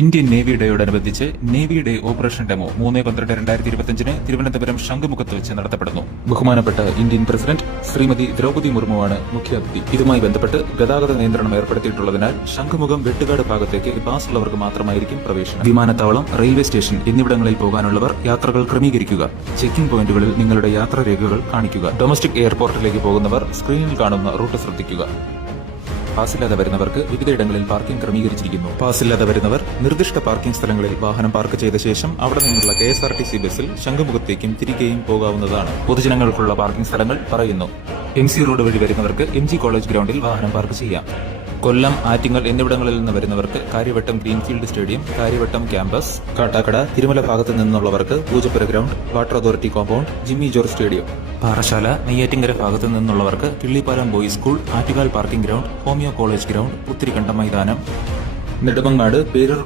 Indian navy ഡേയോടനുബന്ധിച്ച് navy day operation demo 3/12/2025 Thiruvananthapuram ശംഖുമുഖത്ത് വെച്ച് നടത്തപ്പെടുന്നു. ബഹുമാനപ്പെട്ട ഇന്ത്യൻ പ്രസിഡന്റ് ശ്രീമതി ദ്രൗപദി മുർമുവാണ് മുഖ്യാതിഥി. ഇതുമായി ബന്ധപ്പെട്ട് ഗതാഗത നിയന്ത്രണം ഏർപ്പെടുത്തിയിട്ടുള്ളതിനാൽ ശംഖുമുഖം വെട്ടുകാട് ഭാഗത്തേക്ക് പാസ് ഉള്ളവർക്ക് മാത്രമായിരിക്കും പ്രവേശനം. വിമാനത്താവളം, റെയിൽവേ സ്റ്റേഷൻ എന്നിവിടങ്ങളിൽ പോകാനുള്ളവർ യാത്രകൾ ക്രമീകരിക്കുക. ചെക്കിംഗ് പോയിന്റുകളിൽ നിങ്ങളുടെ യാത്രാരേഖകൾ കാണിക്കുക. ഡൊമസ്റ്റിക് എയർപോർട്ടിലേക്ക് പോകുന്നവർ സ്ക്രീനിൽ കാണുന്ന റൂട്ട് ശ്രദ്ധിക്കുക. പാസില്ലാതെ വരുന്നവർക്ക് വിവിധയിടങ്ങളിൽ പാർക്കിംഗ് ക്രമീകരിച്ചിരിക്കുന്നു. പാസില്ലാതെ വരുന്നവർ നിർദ്ദിഷ്ട പാർക്കിംഗ് സ്ഥലങ്ങളിൽ വാഹനം പാർക്ക് ചെയ്ത ശേഷം അവിടെ നിന്നുള്ള KSRTC ബസ്സിൽ ശംഖുമുഖത്തേക്കും തിരികെയും പോകാവുന്നതാണ്. പൊതുജനങ്ങൾക്കുള്ള പാർക്കിംഗ് സ്ഥലങ്ങൾ പറയുന്നു. MC റോഡ് വഴി വരുന്നവർക്ക് MG കോളേജ് ഗ്രൗണ്ടിൽ വാഹനം പാർക്ക് ചെയ്യാം. കൊല്ലം, ആറ്റിങ്ങൽ എന്നിവിടങ്ങളിൽ നിന്ന് വരുന്നവർക്ക് Kariyavattom greenfield stadium, Kariyavattom campus, Kattakkada, Thirumala ഭാഗത്തു നിന്നുള്ളവർക്ക് Poojappura ground, water authority compound, Jimmy George stadium, Parassala, Neyyattinkara ഭാഗത്തു നിന്നുള്ളവർക്ക് Killipalam boys school, Attukal parking ground, homeo college ground, Puthirikandam മൈതാനം, നെടുമങ്ങാട്, പേരൂർ